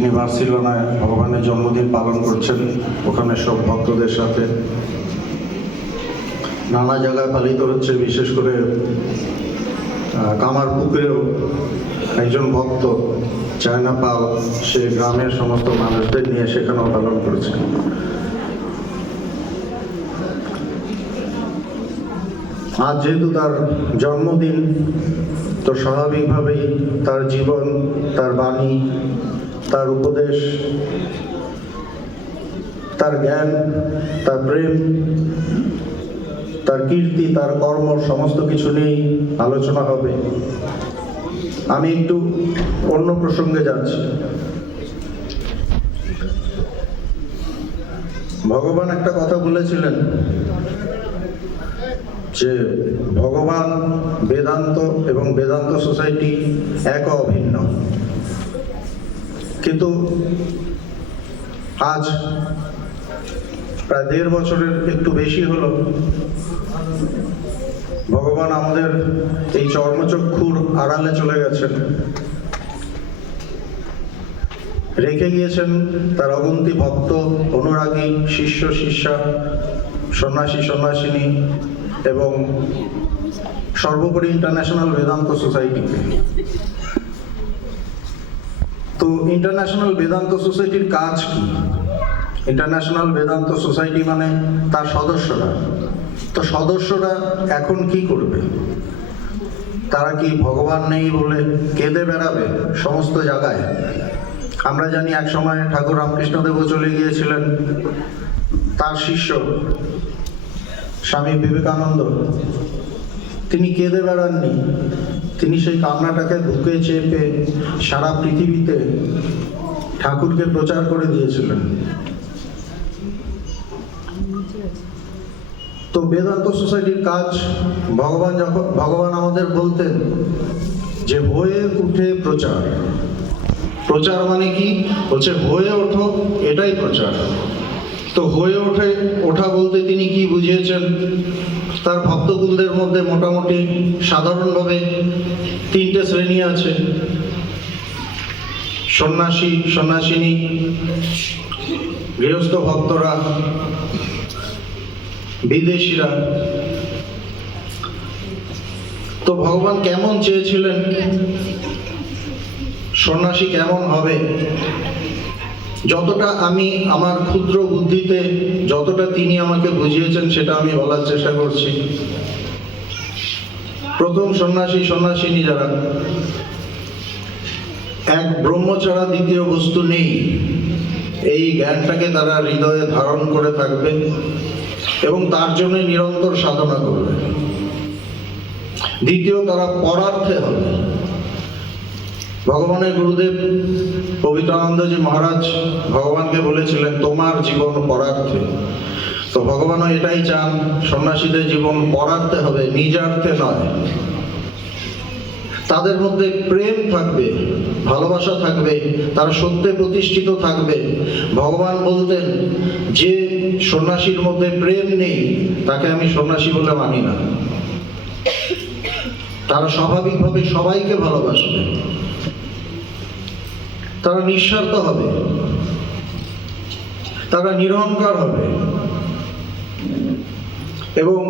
তিনি বার্সেলোনায় ভগবানের জন্মদিন পালন করছেন, ওখানে সব ভক্তদের সাথে। নানা জায়গায় পালিত হচ্ছে, বিশেষ করে কামারপুকুরেও একজন ভক্ত চায়না পাল, সে গ্রামের সমস্ত মানুষদের নিয়ে সেখানেও পালন করেছে। আজ যেহেতু তার জন্মদিন, তো স্বাভাবিকভাবেই তার জীবন, তার বাণী, তার উপদেশ, তার জ্ঞান, তার প্রেম, তার কীর্তি, তার কর্ম, সমস্ত কিছু নিয়েই আলোচনা হবে। আমি একটু অন্য প্রসঙ্গে যাচ্ছি। ভগবান একটা কথা বলেছিলেন যে ভগবান, বেদান্ত এবং বেদান্ত সোসাইটি এক অভিন্ন। কিন্তু আজ প্রায় 1.5 বছরের একটু বেশি হলো, ভগবান আমাদের এই চর্মচক্ষুর আড়ালে চলে গেছেন, রেখে গিয়েছেন তার অগুন্তি ভক্ত, অনুরাগী, শিষ্য শিষ্যা, সন্ন্যাসী সন্ন্যাসিনী এবং সর্বোপরি ইন্টারন্যাশনাল বেদান্ত সোসাইটিকে। তো ইন্টারন্যাশনাল বেদান্ত সোসাইটির কাজ কি? ইন্টারন্যাশনাল বেদান্ত সোসাইটি মানে তার সদস্যরা। তো সদস্যরা এখন কি করবে? তারা কি ভগবান নেই বলে কেঁদে বেড়াবে সমস্ত জায়গায়? আমরা জানি এক সময় ঠাকুর রামকৃষ্ণদেবও চলে গিয়েছিলেন, তার শিষ্য স্বামী বিবেকানন্দ, তিনি কেঁদে বেড়াননি। তিনি সেই কান্নাটাকে বুকে চেপে সারা পৃথিবীতে ঠাকুরকে প্রচার করে দিয়েছিলেন। তো বেদান্ত সোসাইটির কাজ, ভগবান আমাদের বলতেন যে হয়ে উঠে প্রচার। প্রচার মানে কি? বলছে হয়ে ওঠো, এটাই প্রচার। তো হয়ে ওঠা বলতে তিনি কি বুঝিয়েছেন? তার ভক্তকুলদের মধ্যে মোটামুটি সাধারণভাবে 3টে শ্রেণী আছে: সন্ন্যাসী সন্ন্যাসিনী, গৃহস্থ ভক্তরা, বিদেশিরা। তো ভগবান কেমন চেয়েছিলেন, সন্ন্যাসী কেমন হবে, যতটা আমি আমার ক্ষুদ্র বুদ্ধিতে যতটা তিনি আমাকে বুঝিয়েছেন সেটা আমি বলার চেষ্টা করছি। প্রথম সন্ন্যাসী সন্ন্যাসিনী যারা, এক ব্রহ্ম ছাড়া দ্বিতীয় বস্তু নেই, এই জ্ঞানটাকে তারা হৃদয়ে ধারণ করে থাকবে এবং তার জন্য নিরন্তর সাধনা করবে। দ্বিতীয়, তারা পরার্থে হবে। ভগবানের গুরুদেব পবিত্রানন্দজি মহারাজ ভগবানকে বলেছিলেন তোমার জীবন পরার্থে। তো ভগবানও এটাই চান, সন্ন্যাসীদের জীবন পরার্থে হবে, নিজার্থে নয়। তাদের মধ্যে প্রেম থাকবে, ভালোবাসা থাকবে, তারা সত্যে প্রতিষ্ঠিত থাকবে। ভগবান বলতেন যে সন্ন্যাসীর মধ্যে প্রেম নেই তাকে আমি সন্ন্যাসী বলে মানি না। তারা স্বাভাবিকভাবে সবাইকে ভালোবাসবে, তারা নিঃস্বার্থ হবে, তারা নিরহংকার হবে এবং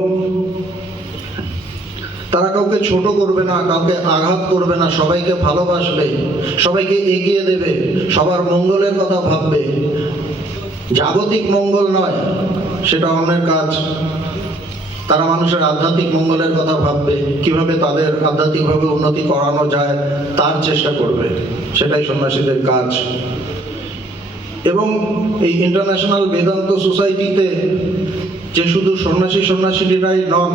তারা কাউকে ছোট করবে না, কাউকে আঘাত করবে না, সবাইকে ভালোবাসবে, সবাইকে এগিয়ে দেবে, সবার মঙ্গলের কথা ভাববে। জাগতিক মঙ্গল নয়, সেটা অন্যের কাজ। তারা মানুষের আধ্যাত্মিক মঙ্গলের কথা ভাববে, কিভাবে তাদের আধ্যাত্মিকভাবে উন্নতি করানো যায় তার চেষ্টা করবে, সেটাই সন্ন্যাসীদের কাজ। এবং এই ইন্টারন্যাশনাল বেদান্ত সোসাইটিতে যে শুধু সন্ন্যাসী সন্ন্যাসিনীরাই নন,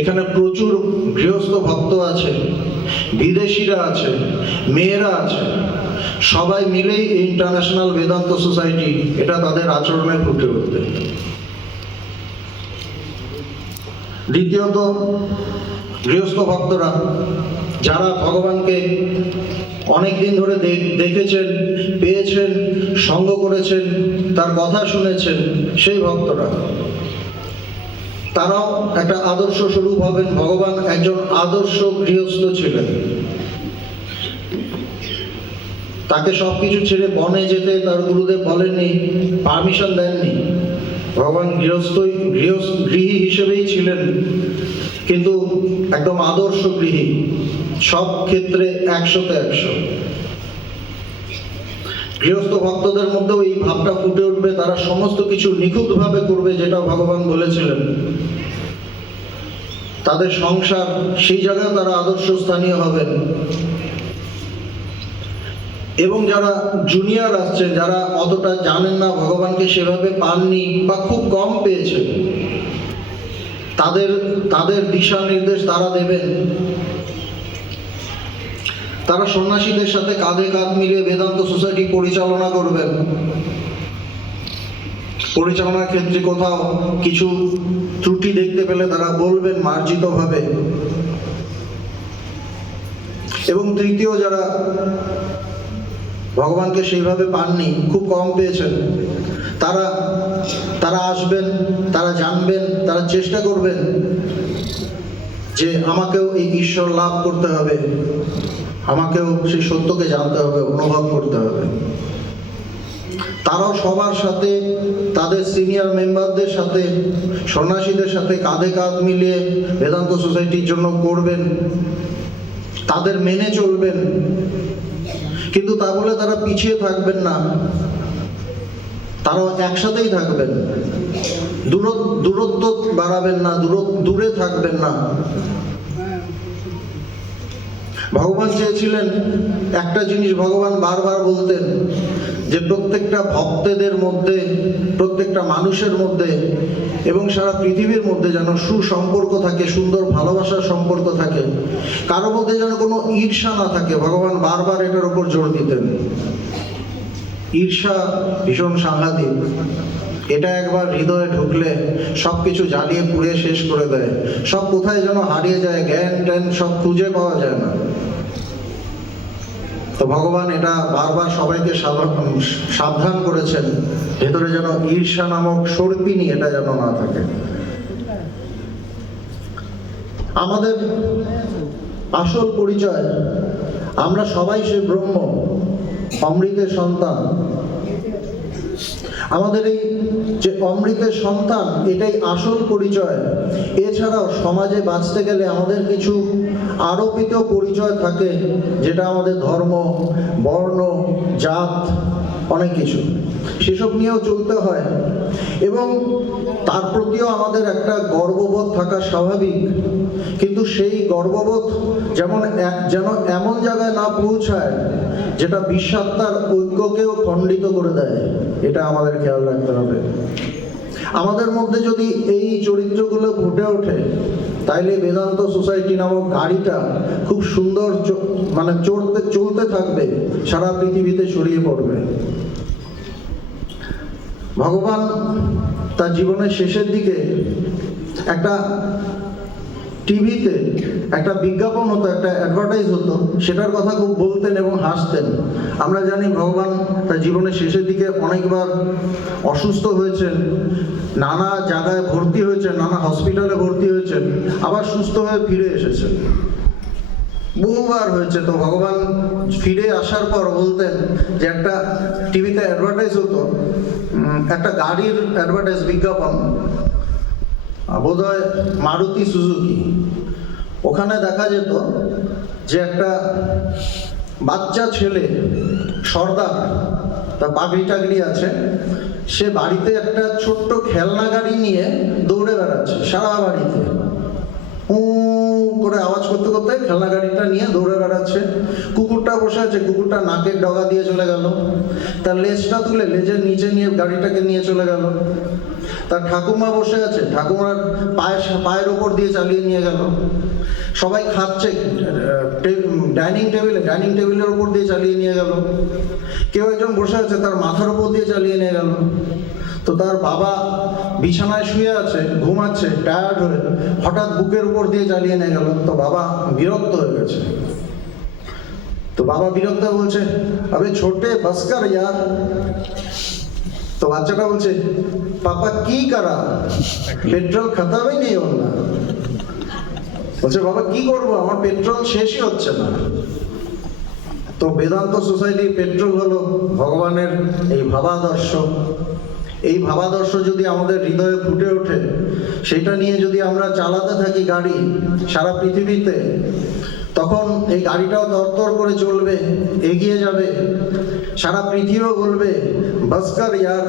এখানে প্রচুর গৃহস্থ ভক্ত আছে, বিদেশিরা আছে, মেয়েরা আছে, সবাই মিলেই এই ইন্টারন্যাশনাল বেদান্ত সোসাইটি, এটা তাদের আচরণে ফুটে উঠবে। দ্বিতীয়ত, গৃহস্থ ভক্তরা যারা ভগবানকে অনেকদিন ধরে দেখেছেন, পেয়েছেন, সঙ্গ করেছেন, তার কথা শুনেছেন, সেই ভক্তরা, তারাও একটা আদর্শ স্বরূপ হবেন। ভগবান একজন আদর্শ গৃহস্থ ছিলেন। তাকে সবকিছু ছেড়ে বনে যেতে তার গুরুদেব বলেননি, পারমিশন দেননি। ভগবান গৃহী হিসেবেই ছিলেন, কিন্তু একদম আদর্শ গৃহী, সব ক্ষেত্রে 100-তে 100। গৃহস্থ ভক্তদের মধ্যেও এই ভাবটা ফুটে উঠবে, তারা সমস্ত কিছু নিখুঁতভাবে করবে যেটা ভগবান বলেছিলেন। তাদের সংসার সেই জায়গায় তারা আদর্শ স্থানীয় হবেন। এবং যারা জুনিয়র আসছেন, যারা অতটা জানেন না, ভগবানকে সেভাবে পাননি বা খুব কম পেয়েছেন, তাদের দিশা নির্দেশ তারা দেবেন। তারা সন্ন্যাসীদের সাথে কাঁধে কাঁধ মিলিয়ে বেদান্ত সোসাইটি পরিচালনা করবেন। পরিচালনার ক্ষেত্রে কোথাও কিছু ত্রুটি দেখতে পেলে তারা বলবেন মার্জিতভাবে। এবং তৃতীয়, যারা ভগবানকে সেইভাবে পাননি, খুব কম পেয়েছেন, তারা আসবেন, তারা জানবেন, তারা চেষ্টা করবেন যে আমাকেও এই ঈশ্বর লাভ করতে হবে, আমাকেও সেই সত্যকে জানতে হবে, অনুভব করতে হবে। তারাও সবার সাথে, তাদের সিনিয়র মেম্বারদের সাথে, সন্ন্যাসীদের সাথে কাঁধে কাঁধ মিলিয়ে বেদান্ত সোসাইটির জন্য করবেন, তাদের মেনে চলবেন। কিন্তু তা বলে তারা পিছিয়ে থাকবেন না, তারাও একসাথেই থাকবেন, দূরত্ব বাড়াবেন না, দূরে থাকবেন না। ভগবান চেয়েছিলেন একটা জিনিস, ভগবান বারবার বলতেন যে প্রত্যেকটা ভক্তদের মধ্যে, প্রত্যেকটা মানুষের মধ্যে এবং সারা পৃথিবীর মধ্যে যেন সুসম্পর্ক থাকে, সুন্দর ভালোবাসার সম্পর্ক থাকে, কারো মধ্যে যেন কোনো ঈর্ষা না থাকে। ভগবান বারবার এটার উপর জোর দিতেন। ঈর্ষা ভীষণ সাংঘাতিক, এটা একবার হৃদয়ে ঢুকলে সবকিছু জ্বালিয়ে পুড়িয়ে শেষ করে দেয়, সব কোথায় যেন হারিয়ে যায়, জ্ঞান ট্যান সব খুঁজে পাওয়া যায় না। তো ভগবান এটা বারবার সবাইকে সাবধান করেছেন, ভেতরে যেন ঈর্ষা নামক সর্পিনী এটা যেন না থাকে। আমাদের আসল পরিচয়, আমরা সবাই সে ব্রহ্ম, অমৃতের সন্তান। আমাদের এই যে অমৃতের সন্তান, এটাই আসল পরিচয়। এছাড়াও সমাজে বাঁচতে গেলে আমাদের কিছু আরোপিত পরিচয় থাকে, যেটা আমাদের ধর্ম, বর্ণ, জাত, অনেক কিছু, সেসব নিয়েও চলতে হয়। এবং তার প্রতিও আমাদের একটা গর্ববোধ থাকা স্বাভাবিক। কিন্তু সেই গর্ববোধ যেন এমন জায়গায় না পৌঁছায় যেটা বিশ্বাত্মার ঐক্যকেও খণ্ডিত করে দেয়, এটা আমাদের খেয়াল রাখতে হবে। আমাদের মধ্যে যদি এই চরিত্রগুলো ফুটে ওঠে, তাইলে বেদান্ত সোসাইটি নামক গাড়িটা খুব সুন্দর চলতে থাকবে, সারা পৃথিবীতে ছড়িয়ে পড়বে। ভগবান তার জীবনের শেষের দিকে একটা টিভিতে একটা বিজ্ঞাপন হতো, একটা অ্যাডভার্টাইজ হতো, সেটার কথা খুব বলতেন এবং হাসতেন। আমরা জানি ভগবান তার জীবনের শেষের দিকে অনেকবার অসুস্থ হয়েছেন, নানা জায়গায় ভর্তি হয়েছেন, নানা হসপিটালে ভর্তি হয়েছেন, আবার সুস্থ হয়ে ফিরে এসেছেন, বহুবার হয়েছে। তো ভগবান ফিরে আসার পর বলতেন যে একটা টিভিতে অ্যাডভার্টাইজ হতো, একটা গাড়ির অ্যাডভার্টাইজ, বিজ্ঞাপন, বোধহয় মারুতি সুজুকি। ওখানে দেখা যেত যে একটা বাচ্চা ছেলে, সর্দার, তার পাগড়ি টাগড়ি আছে, সে বাড়িতে একটা ছোট্ট খেলনা গাড়ি নিয়ে দৌড়ে বেড়াচ্ছে সারা বাড়িতে, করে আওয়াজ করতে করতে খেলনা গাড়িটা নিয়ে দৌড়ে বেড়াচ্ছে। কুকুরটা বসে আছে, কুকুরটা নাকের ডগা দিয়ে চলে গেল, তার লেজটা তুলে লেজের নিচে নিয়ে গাড়িটাকে নিয়ে চলে গেল। তার ঠাকুমা বসে আছে, ঠাকুমার পায়ের ওপর দিয়ে চালিয়ে নিয়ে গেল। সবাই খাচ্ছে ডাইনিং টেবিলের উপর দিয়ে চালিয়ে নিয়ে গেল। কেউ একজন বসে আছে, তার মাথার উপর দিয়ে চালিয়ে নিয়ে গেল। তো তার বাবা বিছানায় শুয়ে আছে, ঘুমাচ্ছে, টায়ার্ড হয়ে, হঠাৎ বুকের উপর দিয়ে চালিয়ে নিয়ে গেল। তো বাবা বিরক্ত হয়ে গেছে। তো বাবা বিরক্ত বলছে, আবে ছোটে বাস কর ইয়ার। তো বাচ্চাটা বলছে, পাপা কি করা, পেট্রোল খতমই নেই ওর না। বলছে, বাবা কি করবো, আমার পেট্রোল শেষই হচ্ছে না। তো বেদান্ত সোসাইটি পেট্রোল হলো ভগবানের এই ভাবাদর্শ। এই ভাবাদর্শ যদি আমাদের হৃদয়ে ফুটে ওঠে, সেটা নিয়ে যদি আমরা চালাতে থাকি গাড়ি সারা পৃথিবীতে, তখন এই গাড়িটাও তরতর করে চলবে, এগিয়ে যাবে। সারা পৃথিবীও বলবে বসকর ইয়ার,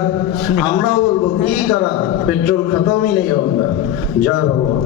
আমরাও বলবো কি করা, পেট্রোল খতমই নেই আমরা। জয় ভগবান।